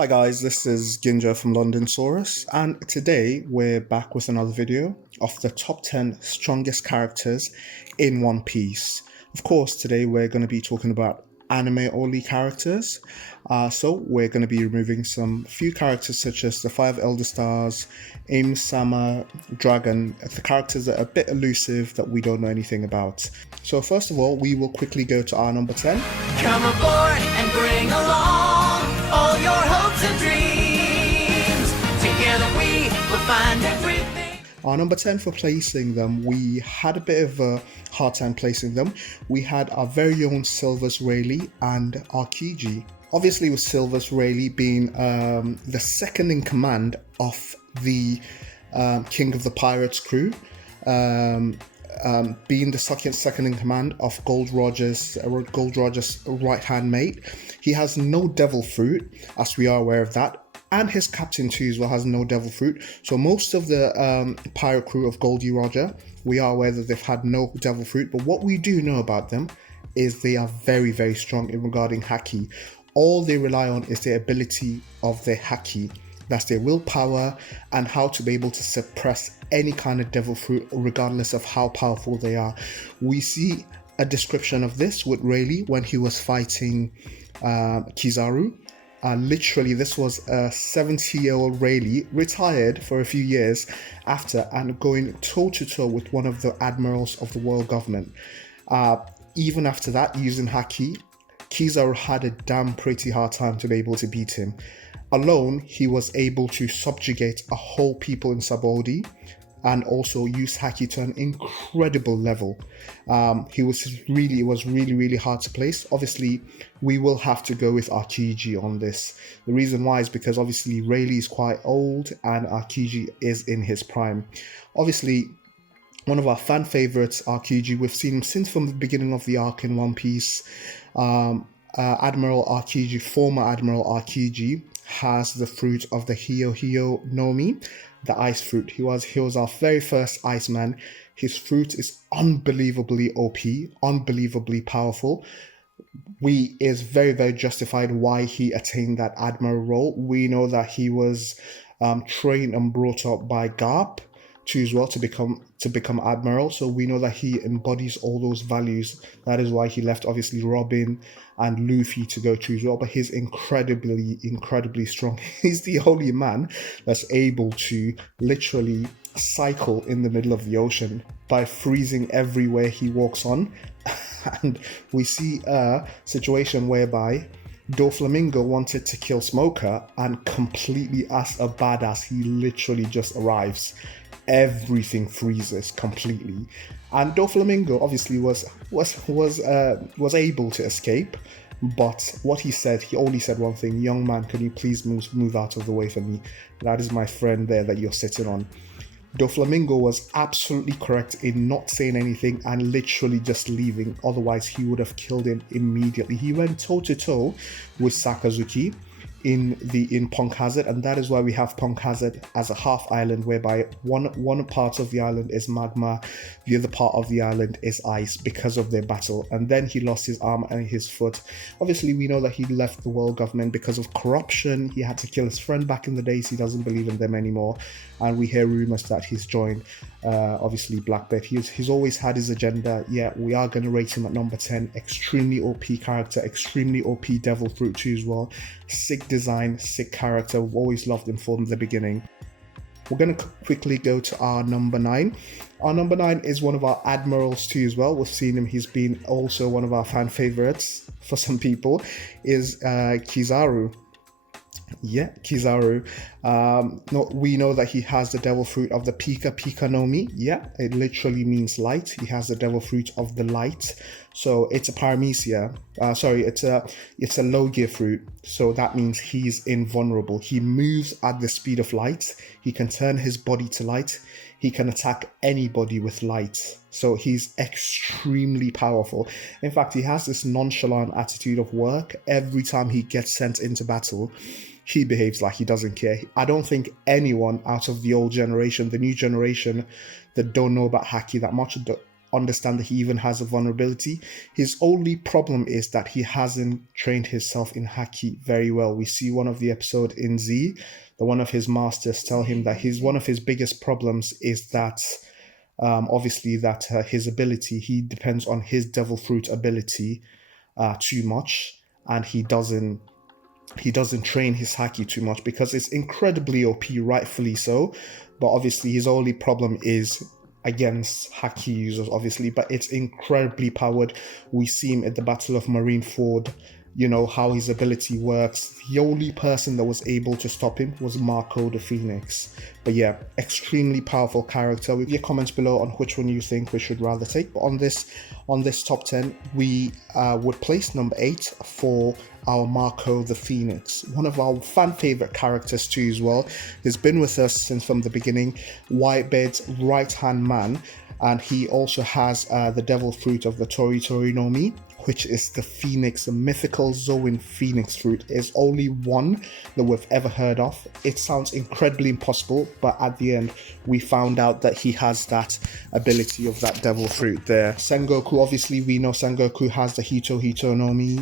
Hi guys, this is Ginja from London Saurus, and today we're back with another video of the top 10 strongest characters in One Piece. Of course, today we're going to be talking about anime only characters. So we're going to be removing some few characters such as the Five Elder Stars, Aim Sama, Dragon, the characters that are a bit elusive that we don't know anything about. So first of all, we will quickly go to our number 10. Come aboard and bring along all your hopes and dreams. Together we will find everything. Our number 10 for placing them, we had a bit of a hard time placing them. We had our very own Silvers Rayleigh and Aokiji. Obviously with Silvers Rayleigh being the second in command of the King of the Pirates crew, being the second in command of Gold Roger's right-hand mate. He has no devil fruit, as we are aware of that, and his captain too as well has no devil fruit. So most of the pirate crew of Goldie Roger, we are aware that they've had no devil fruit, but what we do know about them is they are very, very strong in regarding haki. All they rely on is the ability of their haki. That's their willpower and how to be able to suppress any kind of devil fruit regardless of how powerful they are. We see a description of this with Rayleigh when he was fighting Kizaru. Literally, this was a 70-year-old Rayleigh, retired for a few years after and going toe-to-toe with one of the admirals of the world government. Even after that, using haki, Kizaru had a damn pretty hard time to be able to beat him. Alone, he was able to subjugate a whole people in Sabaody and also use haki to an incredible level. It was really hard to place. Obviously, we will have to go with Aokiji on this. The reason why is because obviously Rayleigh is quite old and Aokiji is in his prime. Obviously, one of our fan favorites, Aokiji, we've seen him since from the beginning of the arc in One Piece. Admiral Aokiji, former Admiral Aokiji, has the fruit of the Hio Hio no Mi, the ice fruit. He was our very first Iceman. His fruit is unbelievably OP, unbelievably powerful. Is very justified why he attained that Admiral role. We know that he was trained and brought up by Garp as well to become Admiral. So we know that he embodies all those values. That is why he left obviously Robin and Luffy to go to as well. But he's incredibly strong. He's the only man that's able to literally cycle in the middle of the ocean by freezing everywhere he walks on. And we see a situation whereby Doflamingo wanted to kill Smoker, and completely as a badass, he literally just arrives. Everything freezes completely, and Doflamingo obviously was able to escape. But what he only said one thing: "Young man, can you please move out of the way for me? That is my friend there that you're sitting on." Doflamingo was absolutely correct in not saying anything and literally just leaving. Otherwise, he would have killed him immediately. He went toe to toe with Sakazuki in Punk Hazard, and that is why we have Punk Hazard as a half island, whereby one part of the island is magma, the other part of the island is ice because of their battle. And then he lost his arm and his foot. Obviously, we know that he left the world government because of corruption. He had to kill his friend back in the days. He doesn't believe in them anymore, and we hear rumors that he's joined obviously Blackbeard. He's always had his agenda. Yeah, we are going to rate him at number 10. Extremely OP character, extremely OP devil fruit too as well. Sick design, sick character. We've always loved him from the beginning. We're going to quickly go to our number 9. Our number 9 is one of our admirals too as well. We've seen him. He's been also one of our fan favorites for some people, is Kizaru. Yeah, Kizaru. We know that he has the devil fruit of the Pika Pika no Mi. Yeah, it literally means light. He has the devil fruit of the light. So it's a paramecia. It's a Logia fruit. So that means he's invulnerable. He moves at the speed of light. He can turn his body to light. He can attack anybody with light. So he's extremely powerful. In fact, he has this nonchalant attitude of work. Every time he gets sent into battle, he behaves like he doesn't care. I don't think anyone out of the old generation, the new generation that don't know about haki that much, understand that he even has a vulnerability. His only problem is that he hasn't trained himself in Haki very well. We see one of the episode in Z, that one of his masters tell him that one of his biggest problems is that obviously that his ability, he depends on his devil fruit ability too much, and he doesn't train his Haki too much because it's incredibly OP, rightfully so. But obviously his only problem is against Haki users, obviously, but it's incredibly powered. We see him at the Battle of Marineford, you know, how his ability works. The only person that was able to stop him was Marco the Phoenix. But yeah, extremely powerful character. Leave your comments below on which one you think we should rather take. But on this top 10, we would place number 8 for our Marco the Phoenix, one of our fan favorite characters too as well. He's been with us since from the beginning, Whitebeard's right hand man, and he also has the devil fruit of the Tori Tori no Mi, which is the Phoenix, the mythical Zoan Phoenix fruit. Is only one that we've ever heard of. It sounds incredibly impossible, but at the end we found out that he has that ability of that devil fruit there. Sengoku, obviously we know Sengoku has the Hito Hito no Mi.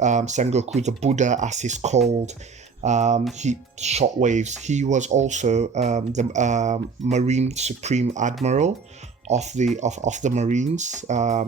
Sengoku the Buddha, as he's called. He Shockwaves. He was also the Marine Supreme Admiral of the Marines,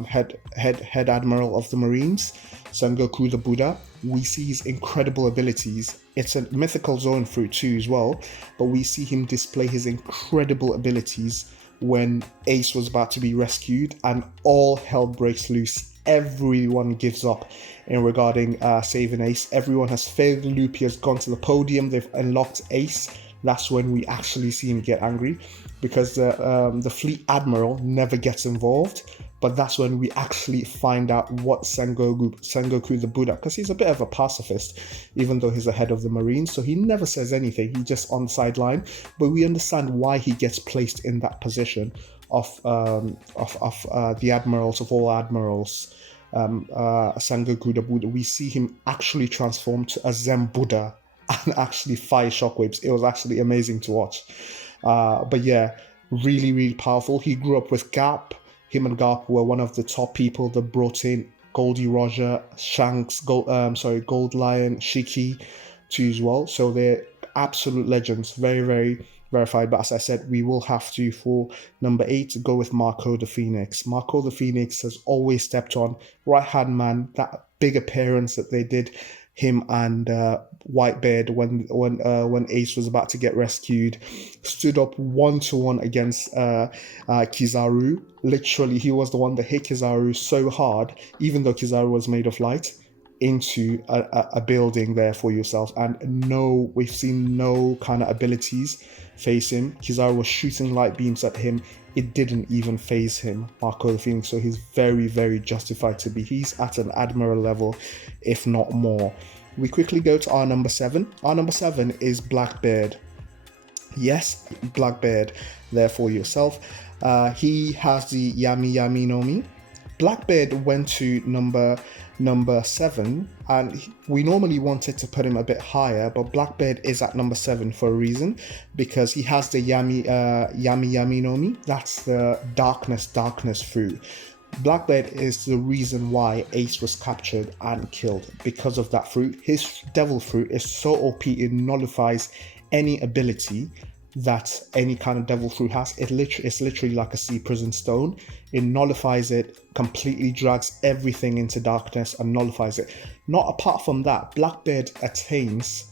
head admiral of the Marines, Sengoku the Buddha. We see his incredible abilities. It's a mythical Zoan fruit too as well, but we see him display his incredible abilities when Ace was about to be rescued and all hell breaks loose. Everyone gives up in regarding saving Ace. Everyone has failed. Luffy has gone to the podium. They've unlocked Ace. That's when we actually see him get angry, because the fleet admiral never gets involved. But that's when we actually find out what Sengoku the Buddha, because he's a bit of a pacifist, even though he's the head of the Marines, so he never says anything. He just on the sideline. But we understand why he gets placed in that position of the admirals of all admirals. Sengoku the Buddha. We see him actually transform to a Zen Buddha and actually fire shockwaves. It was actually amazing to watch. But yeah, really, really powerful. He grew up with Garp. Him and Garp were one of the top people that brought in Goldie Roger, Shanks, Gold Lion, Shiki too as well. So they're absolute legends. Very, very verified. But as I said, we will have to, for number 8, go with Marco the Phoenix. Marco the Phoenix has always stepped on. Right hand man, that big appearance that they did, him and Whitebeard when Ace was about to get rescued, stood up 1-to-1 against Kizaru. Literally, he was the one that hit Kizaru so hard, even though Kizaru was made of light, into a building there for yourself. And we've seen no kind of abilities face him. Kizaru was shooting light beams at him. It didn't even phase him, Marco the Phoenix. So he's very, very justified to be. He's at an admiral level, if not more. We quickly go to our number 7. Our number 7 is Blackbeard. Yes, Blackbeard there for yourself. He has the Yami Yami no Mi. Blackbeard went to number 7, and we normally wanted to put him a bit higher, but Blackbeard is at number 7 for a reason, because he has the Yami Yami no Mi. That's the darkness fruit. Blackbeard is the reason why Ace was captured and killed, because of that fruit. His devil fruit is so OP, it nullifies any ability that any kind of devil fruit has. It's literally like a sea prison stone. It nullifies it, completely drags everything into darkness and nullifies it. Not apart from that, Blackbeard attains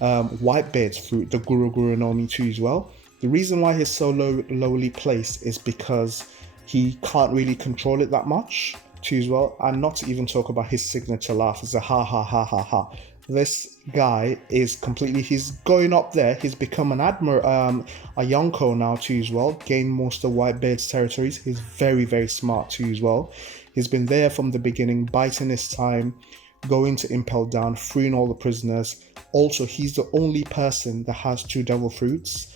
Whitebeard's fruit, the Guru Guru no Mi too as well. The reason why he's so lowly placed is because he can't really control it that much too as well. And not to even talk about his signature laugh. It's a ha ha ha ha ha. This guy is completely, he's going up there. He's become an admiral, a Yonko now too as well. Gained most of Whitebeard's territories. He's very, very smart too as well. He's been there from the beginning, biding his time, going to Impel Down, freeing all the prisoners. Also, he's the only person that has 2 devil fruits,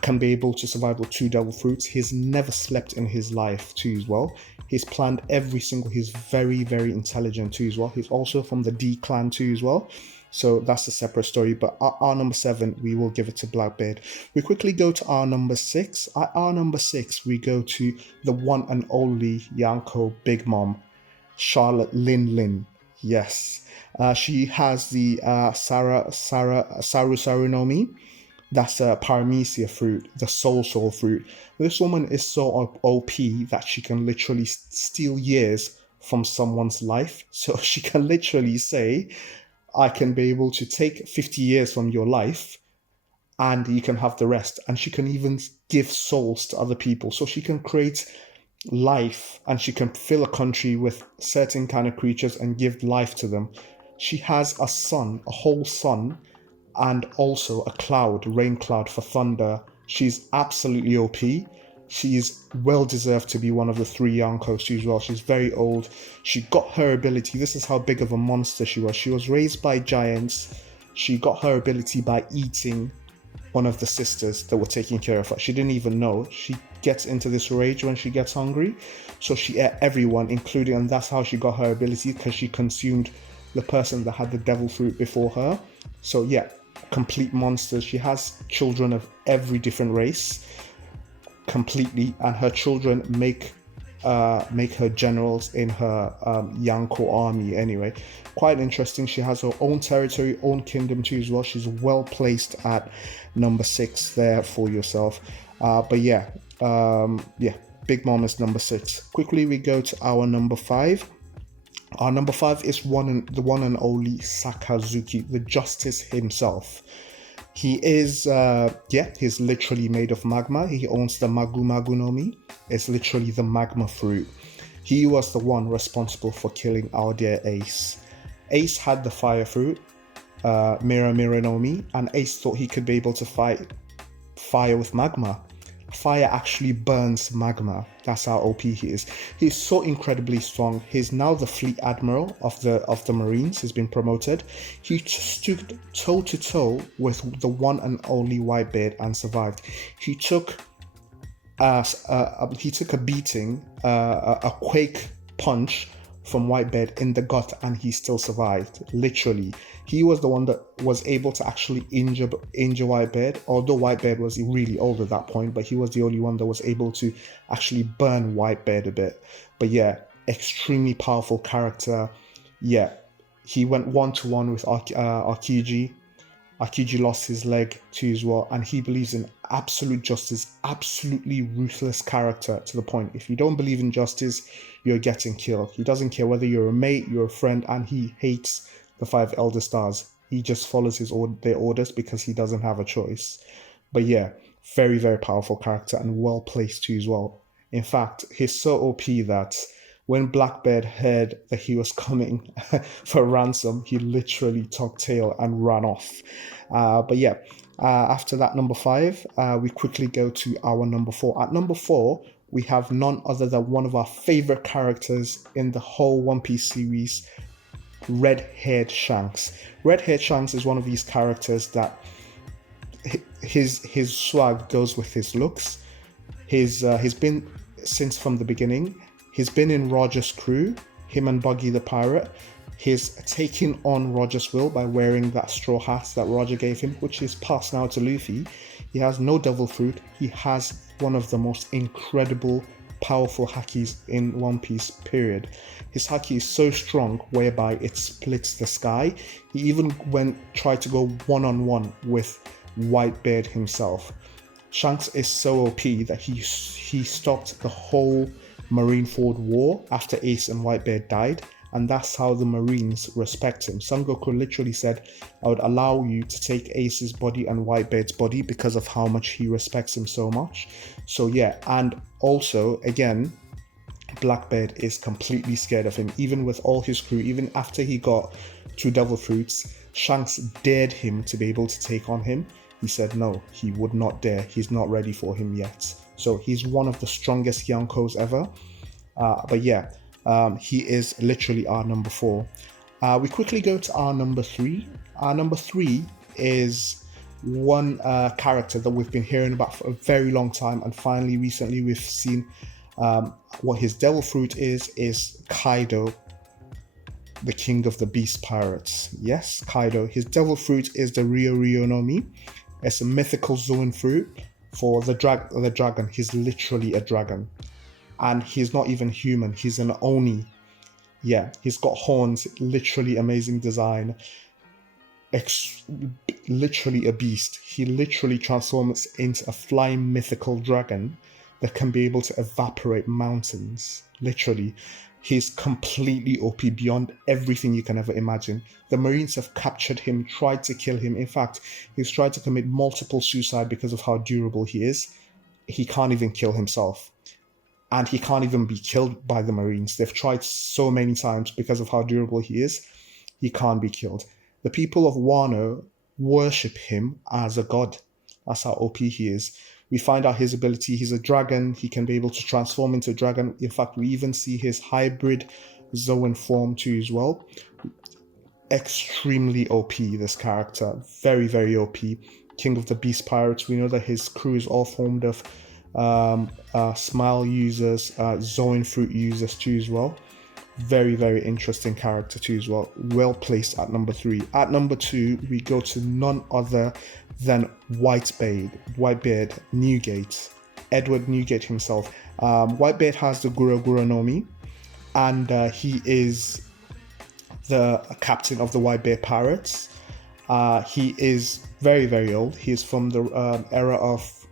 can be able to survive with 2 devil fruits. He's never slept in his life too as well. He's planned every single, he's very, very intelligent too as well. He's also from the D clan too as well. So that's a separate story. But our number 7, we will give it to Blackbeard. We quickly go to our number 6. At our number 6, we go to the one and only Yanko Big Mom, Charlotte Lin. Yes. She has the Saru no Mi. That's a paramecia fruit, the soul fruit. This woman is so OP that she can literally steal years from someone's life. So she can literally say, I can be able to take 50 years from your life and you can have the rest. And she can even give souls to other people. So she can create life and she can fill a country with certain kind of creatures and give life to them. She has a sun, a whole sun, and also a cloud, rain cloud for thunder. She's absolutely OP. She's well deserved to be one of the 3 Yankos as well. She's very old. She got her ability. This is how big of a monster she was. She was raised by giants. She got her ability by eating one of the sisters that were taking care of her. She didn't even know. She gets into this rage when she gets hungry. So she ate everyone, including, and that's how she got her ability, because she consumed the person that had the devil fruit before her. So yeah, complete monster. She has children of every different race completely, and her children make her generals in her Yanko army anyway. Quite interesting. She has her own territory, own kingdom too as well. She's well placed at number 6 there for yourself. But yeah, Big Mom is number 6. Quickly we go to our number 5. Our number 5 is the one and only Sakazuki, the Justice himself. He is, he's literally made of magma. He owns the Magu no Mi. It's literally the magma fruit. He was the one responsible for killing our dear Ace. Ace had the fire fruit, Mira no Mi, and Ace thought he could be able to fight fire with magma. Fire actually burns magma. That's how OP he is. He's so incredibly strong. He's now the fleet admiral of the Marines. He's been promoted. He stood toe to toe with the one and only Whitebeard and survived. He took a beating, a quake punch from Whitebeard in the gut, and he still survived. Literally, he was the one that was able to actually injure Whitebeard, although Whitebeard was really old at that point, but he was the only one that was able to actually burn Whitebeard a bit. But yeah, extremely powerful character. Yeah, he went 1-to-1 with Akiji. Akiji lost his leg too as well, and he believes in absolute justice, absolutely ruthless character to the point. If you don't believe in justice, you're getting killed. He doesn't care whether you're a mate, you're a friend, and he hates the 5 Elder Stars. He just follows their orders because he doesn't have a choice. But yeah, very, very powerful character and well placed too as well. In fact, he's so OP that when Blackbeard heard that he was coming for ransom, he literally tucked tail and ran off. But yeah, after that number 5, we quickly go to our number 4. At number 4, we have none other than one of our favorite characters in the whole One Piece series, Red-Haired Shanks. Red-Haired Shanks is one of these characters that his swag goes with his looks. He's been since from the beginning. He's been in Roger's crew, him and Buggy the Pirate. He's taken on Roger's will by wearing that straw hat that Roger gave him, which is passed now to Luffy. He has no devil fruit. He has one of the most incredible, powerful hakis in One Piece, period. His haki is so strong whereby it splits the sky. He even tried to go one-on-one with Whitebeard himself. Shanks is so OP that he stopped the whole Marineford War after Ace and Whitebeard died, and that's how the Marines respect him. Son Goku literally said, I would allow you to take Ace's body and Whitebeard's body because of how much he respects him so much. So yeah, and also, again, Blackbeard is completely scared of him, even with all his crew. Even after he got 2 devil fruits, Shanks dared him to be able to take on him. He said no, he would not dare. He's not ready for him yet. So he's one of the strongest Yonkos ever. But yeah, he is literally our number 4. We quickly go to our number 3. Our number 3 is one character that we've been hearing about for a very long time, and finally recently we've seen what his devil fruit is Kaido. the king of the beast pirates. Yes, Kaido. His devil fruit is the Ryo no Mi. It's a mythical Zoan fruit for the dragon. He's literally a dragon. And he's not even human. He's an Oni. Yeah, he's got horns. Literally amazing design. Literally a beast. He literally transforms into a flying mythical dragon that can be able to evaporate mountains. Literally. He's completely OP beyond everything you can ever imagine. The Marines have captured him, tried to kill him. In fact, he's tried to commit multiple suicide because of how durable he is. He can't even kill himself. And he can't even be killed by the Marines. They've tried so many times because of how durable he is. He can't be killed. The people of Wano worship him as a god. That's how OP he is. We find out his ability. He's a dragon. He can be able to transform into a dragon. In fact, we even see his hybrid Zoan form too as well. Extremely OP, this character. Very, very OP. King of the Beast Pirates. We know that his crew is all formed of Smile users, Zoan fruit users too as well. Very, very interesting character too as well. Well placed at number 3. At number 2, we go to none other than Whitebeard Newgate, Edward Newgate himself. Whitebeard has the Guro no Mi, and he is the captain of the Whitebeard Pirates. He is very, very old. He is from the era of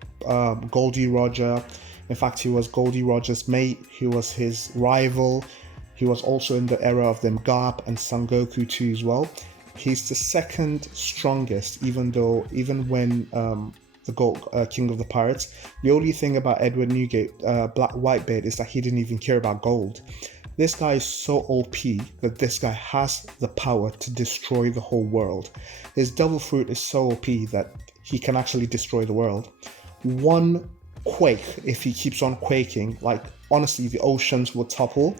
Goldie Roger. In fact, he was Goldie Roger's mate. He was his rival. He was also in the era of them Garp and Sangoku too as well. He's the second strongest, even when the King of the Pirates. The only thing about Edward Newgate, Black Whitebeard, is that he didn't even care about gold. This guy is so OP that this guy has the power to destroy the whole world. His devil fruit is so OP that he can actually destroy the world. One quake, if he keeps on quaking, like honestly, the oceans would topple,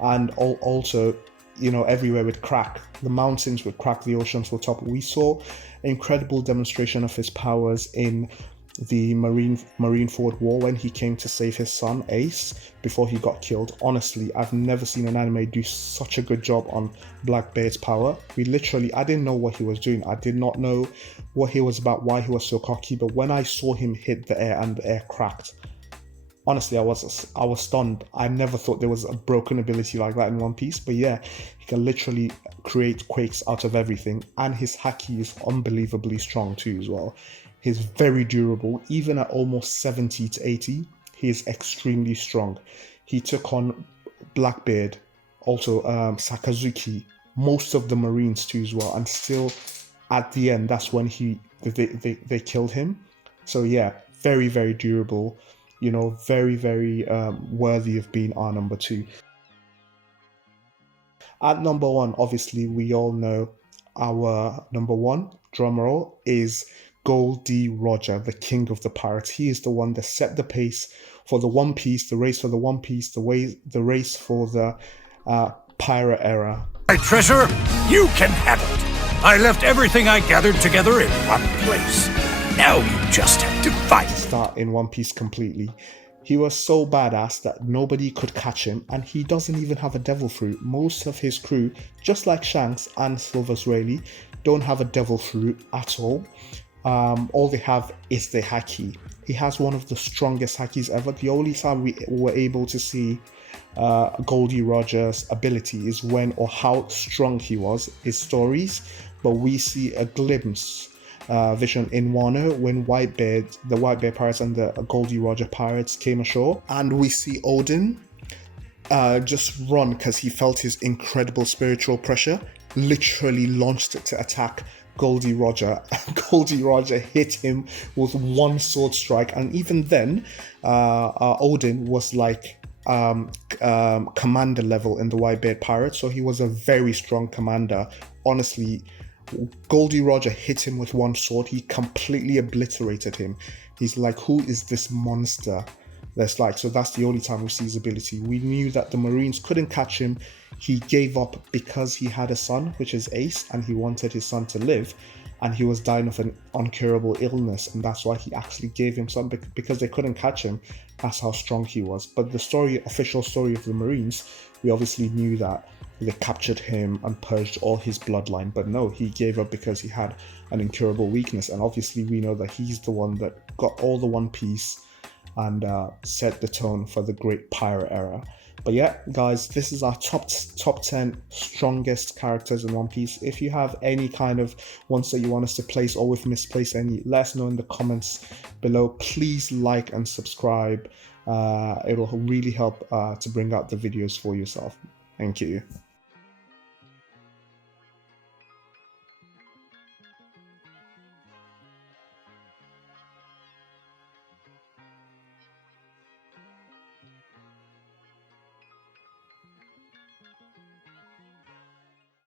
and also, everywhere would crack. The mountains would crack, the oceans would topple. We saw an incredible demonstration of his powers in the Marineford War when he came to save his son Ace before he got killed. Honestly, I've never seen an anime do such a good job on Blackbeard's power. I didn't know what he was doing. I did not know what he was about, why he was so cocky, but when I saw him hit the air and the air cracked, honestly, I was stunned. I never thought there was a broken ability like that in One Piece. But yeah, he can literally create quakes out of everything. And his haki is unbelievably strong too as well. He's very durable. Even at almost 70 to 80, he is extremely strong. He took on Blackbeard, also Sakazuki, most of the Marines too as well. And still, at the end, that's when they killed him. So yeah, very, very durable. Very, very worthy of being our number 2. At number 1, obviously, we all know our number 1, drumroll, is Goldie Roger, the king of the pirates. He is the one that set the pace for the One Piece, the race for the One Piece, the race for the pirate era. My treasure, you can have it. I left everything I gathered together in one place. Now you just have to fight. Start in One Piece completely. He was so badass that nobody could catch him, and he doesn't even have a devil fruit. Most of his crew, just like Shanks and Silvers Rayleigh, don't have a devil fruit at all. All they have is the haki. He has one of the strongest hakis ever. The only time we were able to see Goldie Roger's ability is when, or how strong he was, his stories, but we see a glimpse vision in Wano when the Whitebeard Pirates and the Goldie Roger Pirates came ashore, and we see Odin just run because he felt his incredible spiritual pressure, literally launched it to attack Goldie Roger. Goldie Roger hit him with one sword strike, and even then Odin was like commander level in the Whitebeard Pirates, so he was a very strong commander. Honestly, Goldie Roger hit him with one sword. He completely obliterated him. He's like, who is this monster? So that's the only time we see his ability. We knew that the Marines couldn't catch him. He gave up because he had a son, which is Ace, and he wanted his son to live, and he was dying of an incurable illness, and that's why he actually gave him son, because they couldn't catch him. That's how strong he was. But the official story of the Marines, we obviously knew that they captured him and purged all his bloodline. But no, he gave up because he had an incurable weakness. And obviously we know that he's the one that got all the One Piece and set the tone for the Great Pirate era. But yeah, guys, this is our top 10 strongest characters in One Piece. If you have any kind of ones that you want us to place, or we've misplaced any, let us know in the comments below. Please like and subscribe. It'll really help to bring out the videos for yourself. Thank you.